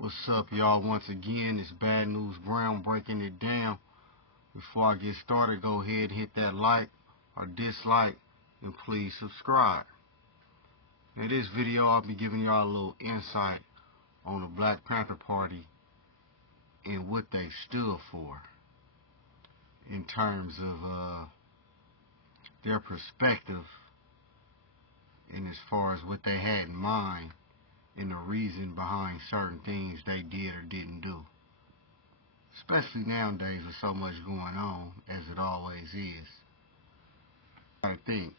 What's up, y'all? Once again, it's Bad News Brown breaking it down. Before I get started, go ahead and hit that like or dislike, and please subscribe. In this video, I'll be giving y'all a little insight on the Black Panther Party and what they stood for in terms of their perspective and as far as what they had in mind and the reason behind certain things they did or didn't do. Especially nowadays with so much going on, as it always is. I think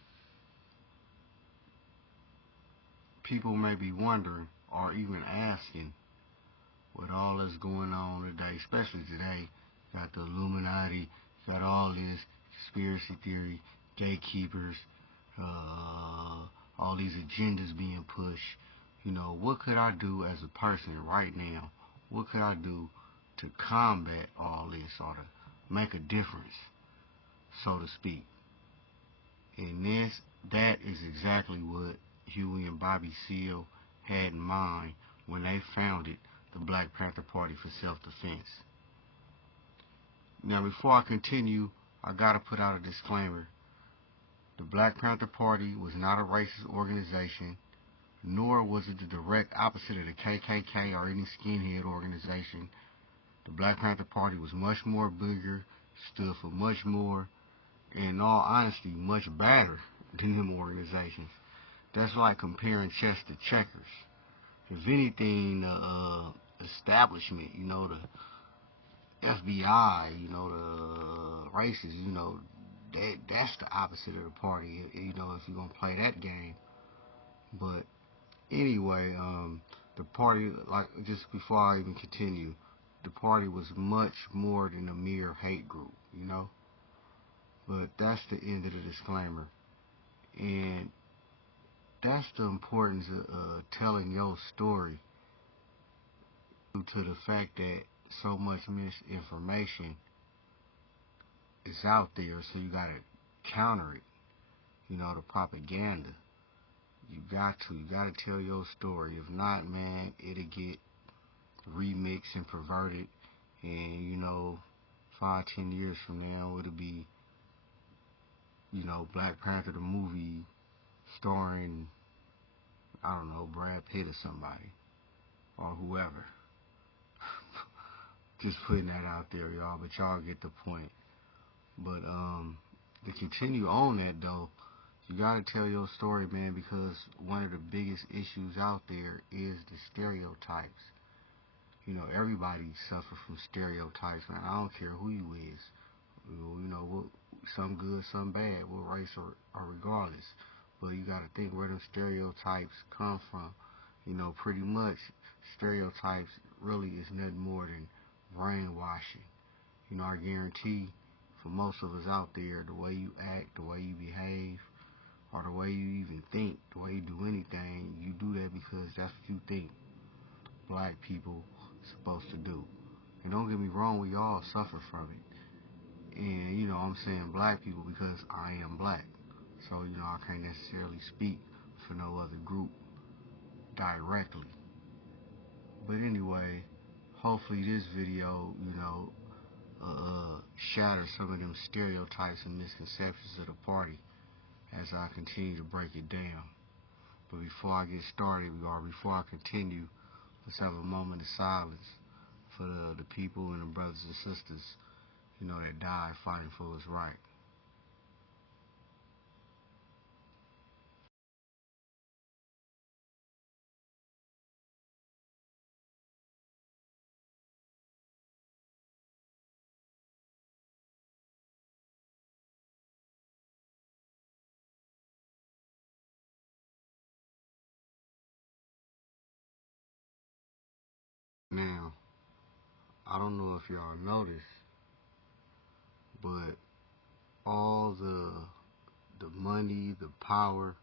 people may be wondering or even asking, with all that's going on today, especially today, got the Illuminati, got all this conspiracy theory, gatekeepers, all these agendas being pushed. What could I do as a person right now? What could I do to combat all this or to make a difference, so to speak? And that is exactly what Huey and Bobby Seale had in mind when they founded the Black Panther Party for self-defense. Now, before I continue, I gotta put out a disclaimer. The Black Panther Party was not a racist organization, nor was it the direct opposite of the KKK or any skinhead organization. The Black Panther Party was much more bigger, stood for much more, and in all honesty, much better than them organizations. That's like comparing chess to checkers. If anything, the establishment, the FBI, the races, that's the opposite of the party, if you're going to play that game. But anyway, the party, just before I even continue, the party was much more than a mere hate group, But that's the end of the disclaimer. And that's the importance of telling your story, due to the fact that so much misinformation is out there, so you gotta counter it, the propaganda. You gotta tell your story. If not, man, it'll get remixed and perverted, and 5-10 years from now it'll be Black Panther the movie starring, I don't know, Brad Pitt or somebody or whoever. Just putting that out there, y'all, but y'all get the point. But to continue on that though, you gotta tell your story, man, because one of the biggest issues out there is the stereotypes. Everybody suffers from stereotypes, man. I don't care who you is. Some good, some bad, what race or regardless. But you gotta think where those stereotypes come from. Pretty much stereotypes really is nothing more than brainwashing. I guarantee for most of us out there, the way you act, the way you behave, or the way you even think, the way you do anything, you do that because that's what you think black people supposed to do. And don't get me wrong, we all suffer from it. And I'm saying black people because I am black, so I can't necessarily speak for no other group directly. But anyway, hopefully this video shatter some of them stereotypes and misconceptions of the party as I continue to break it down. But before I get started, or before I continue, let's have a moment of silence for the people and the brothers and sisters, that died fighting for what's right. Now, I don't know if y'all noticed, but all the money, the power,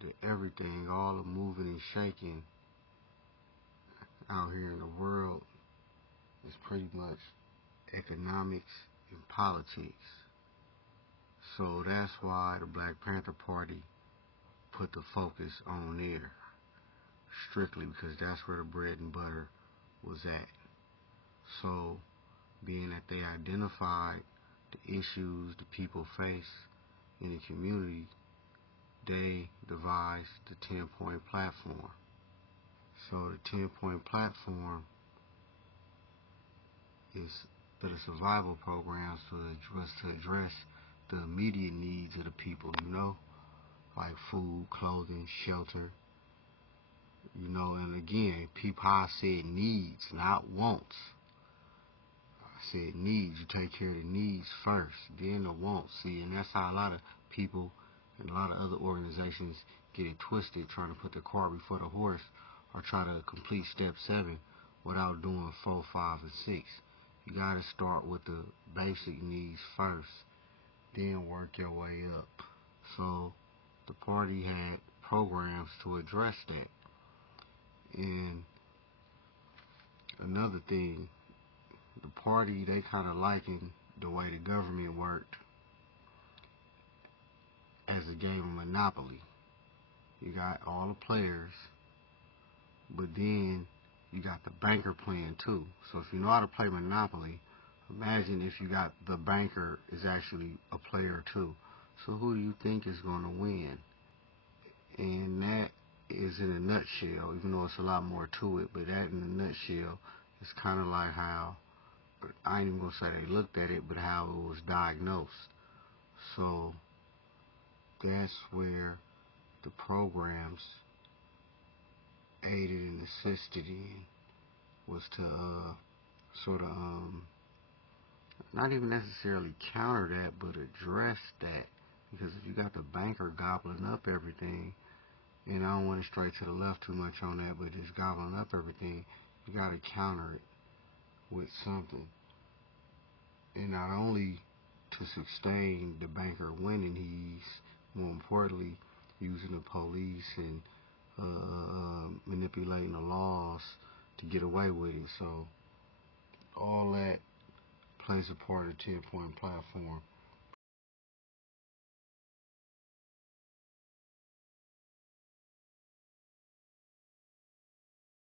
the everything, all the moving and shaking out here in the world is pretty much economics and politics. So that's why the Black Panther Party put the focus on there. strictly because that's where the bread and butter was at. So, being that they identified the issues the people face in the community, they devised the 10-point platform. So the 10-point platform is the survival programs to address the immediate needs of the people, like food, clothing, shelter, and again, people, how I said needs, not wants. I said needs. You take care of the needs first, then the wants. See, and that's how a lot of people and a lot of other organizations get it twisted, trying to put the cart before the horse, or try to complete step 7 without doing 4, 5, and 6. You gotta start with the basic needs first, then work your way up. So the party had programs to address that. And another thing, the party, they kind of likened the way the government worked as a game of Monopoly. You got all the players, but then you got the banker playing too. So if you know how to play Monopoly, imagine if you got the banker is actually a player too. So who do you think is going to win? And that is in a nutshell, even though it's a lot more to it, but that in a nutshell is kind of like how, I ain't even going to say they looked at it, but how it was diagnosed. So that's where the programs aided and assisted in, was to sort of not even necessarily counter that, but address that. Because if you got the banker gobbling up everything, and I don't want to stray to the left too much on that, but it's gobbling up everything, you got to counter it with something. And not only to sustain the banker winning, he's more importantly using the police and manipulating the laws to get away with it. So all that plays a part of the 10-point platform.